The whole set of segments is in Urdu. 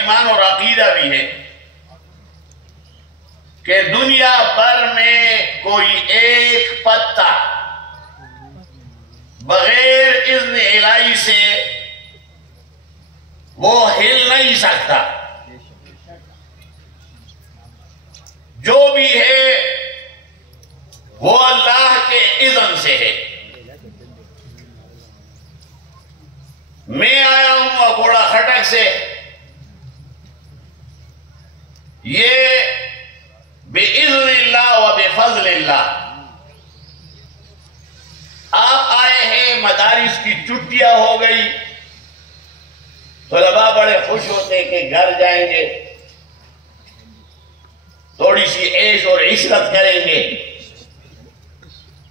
ایمان اور عقیدہ بھی ہے کہ دنیا بھر میں کوئی ایک پتا بغیر اذن الہی سے وہ ہل نہیں سکتا. جو بھی ہے وہ اللہ کے اذن سے ہے. میں آیا ہوں اکوڑا خٹک سے، یہ بِإِذْنِ اللہ و بِفَضْلِ اللہ. آپ آئے ہیں، مدارس کی چھٹیاں ہو گئی، طلباء بڑے خوش ہوتے کہ گھر جائیں گے، تھوڑی سی عیش اور عشرت کریں گے.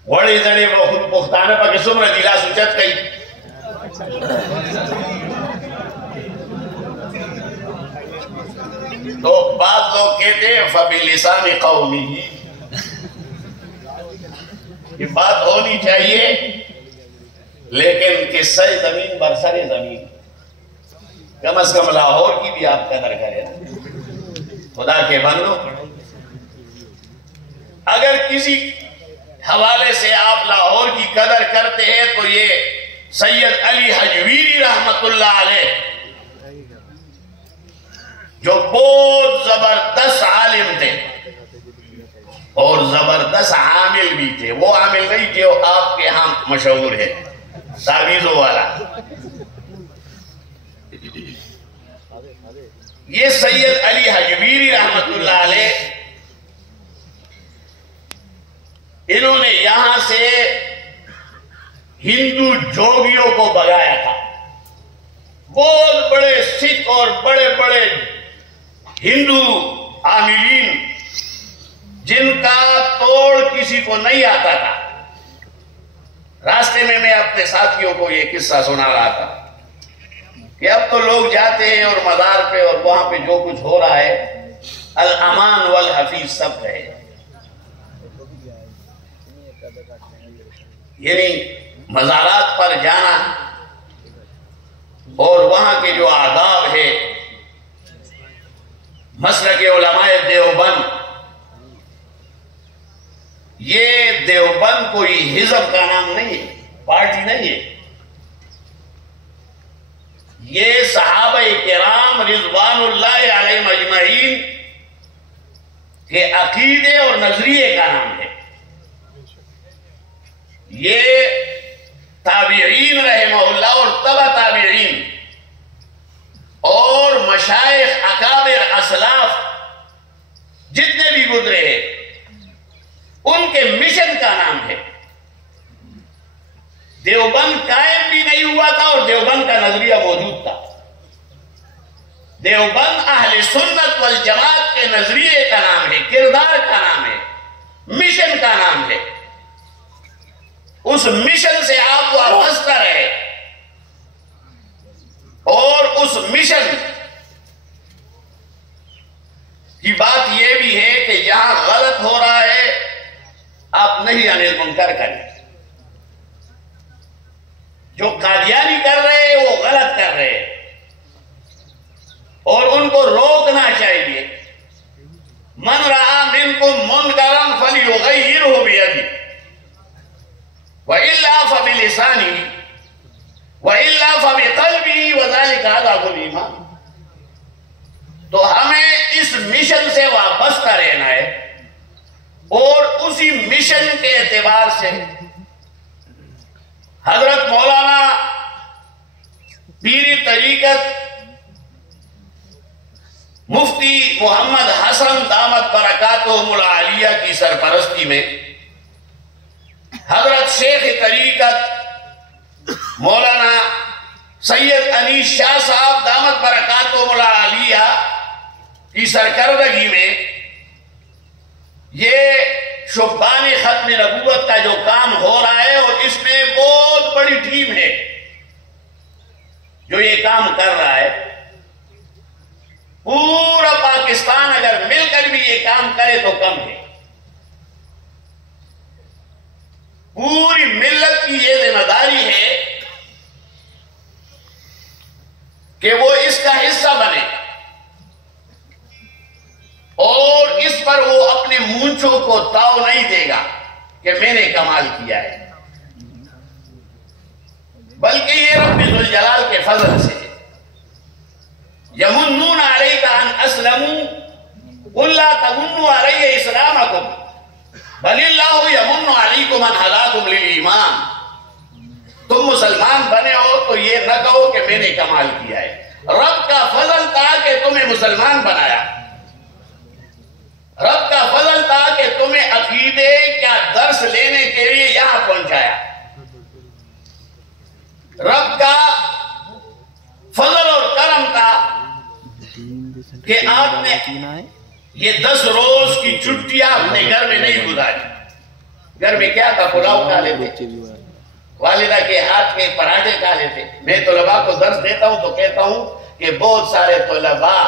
وڑے زڑے وہ خود پختانہ پا کے سمر دیلا سچت کئی. تو بعض لوگ کہتے ہیں فَبِلِسَانِ قَوْمِهِ، یہ بات ہونی چاہیے، لیکن قصہ زمین برسر زمین، کم از کم لاہور کی بھی آپ قدر کریں. خدا کے بندو، اگر کسی حوالے سے آپ لاہور کی قدر کرتے ہیں تو یہ سید علی حجویری رحمت اللہ علیہ، جو بہت زبردست عالم تھے اور زبردست عامل بھی تھے. وہ عامل نہیں تھے وہ آپ کے ہاں مشہور ہے، تعویذوں والا. یہ سید علی حجویری رحمت اللہ علیہ، انہوں نے یہاں سے ہندو جوگیوں کو بگایا تھا. بہت بڑے سکھ اور بڑے بڑے ہندو عاملین جن کا توڑ کسی کو نہیں آتا تھا. راستے میں اپنے ساتھیوں کو یہ قصہ سنا رہا تھا کہ اب تو لوگ جاتے ہیں اور مزار پہ اور وہاں پہ جو کچھ ہو رہا ہے الامان والحفیظ سب ہے، یعنی مزارات پر جانا اور وہاں کے جو آداب ہے. مسلک علماء دیوبند، یہ دیوبند کوئی حزب کا نام نہیں ہے، پارٹی نہیں ہے. یہ صحابہ کرام رضوان اللہ علیہم اجمعین کے عقیدے اور نظریے کا نام ہے. یہ تابعین رحمہ اللہ اور تبع تابعین اور مشائخ اکابر اسلاف جتنے بھی گزرے ہیں ان کے مشن کا نام ہے. دیوبند قائم بھی نہیں ہوا تھا اور دیوبند کا نظریہ موجود تھا. دیوبند اہل سنت والجماعت کے نظریے کا نام ہے، کردار کا نام ہے، مشن کا نام ہے. اس مشن سے آپ وابستہ رہے اور اس مشن کی بات یہ بھی ہے کہ جہاں غلط ہو رہا ہے آپ نہیں انل منکر کریں. جو قادیانی کر رہے ہیں وہ غلط کر رہے ہیں اور ان کو روکنا چاہیے. من رأى منكم منکرا فلیغیرہ بیدہ وَإِلَّا فَبِلِسَانِهِ وَإِلَّا فَبِقَلْبِهِ وَذَلِكَ أَضْعَفُ الْإِيمَانِ. تو ہمیں اس مشن سے وابستہ رہنا ہے اور اسی مشن کے اعتبار سے حضرت مولانا پیری طریقت مفتی محمد حسن دامت برکاتہم العالیہ کی سرپرستی میں حضرت شیخ طریقت مولانا سید انیس شاہ صاحب دامت برکاتہم العالیہ کی سرکردگی میں یہ شبان ختم نبوت کا جو کام ہو رہا ہے اور اس میں بہت بڑی ٹیم ہے جو یہ کام کر رہا ہے. پورا پاکستان اگر مل کر بھی یہ کام کرے تو کم ہے. پوری ملت کی یہ ذمہ داری ہے کہ وہ اس کا حصہ بنے. مونچھوں کو تاؤ نہیں دے گا کہ میں نے کمال کیا ہے، بلکہ یہ رب ذوالجلال کے فضل سے ہے۔ یمنون علیک ان اسلموا قل لا تمنوا علی اسلامکم بل اللہ یمن علیکم ان ہداکم للایمان۔ تم مسلمان بنے ہو تو یہ نہ کہو کہ میں نے کمال کیا ہے، رب کا فضل تھا کہ تمہیں مسلمان بنایا، رب کا فضل تھا کہ تمہیں عقیدے کیا درس لینے کے لیے یہاں پہنچایا، رب کا فضل اور کرم تھا کہ آپ نے یہ 10 روز کی چھٹیاں اپنے گھر میں نہیں گزاری۔ گھر میں کیا تھا؟ پلاؤ کھا لیتے، والدہ کے ہاتھ کے پراٹھے کھا لیتے۔ میں طلباء کو درس دیتا ہوں تو کہتا ہوں کہ بہت سارے طلباء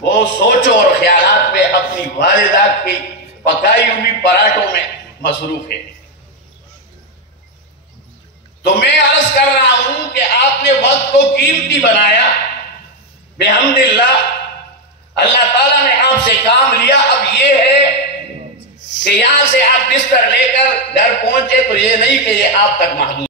وہ سوچوں اور خیالات میں اپنی والدہ کی پکائی ہوئی پراٹھوں میں مصروف ہے۔ تو میں عرض کر رہا ہوں کہ آپ نے وقت کو قیمتی بنایا، بحمداللہ اللہ تعالیٰ نے آپ سے کام لیا۔ اب یہ ہے کہ یہاں سے آپ بستر لے کر گھر پہنچے تو یہ نہیں کہ یہ آپ تک محدود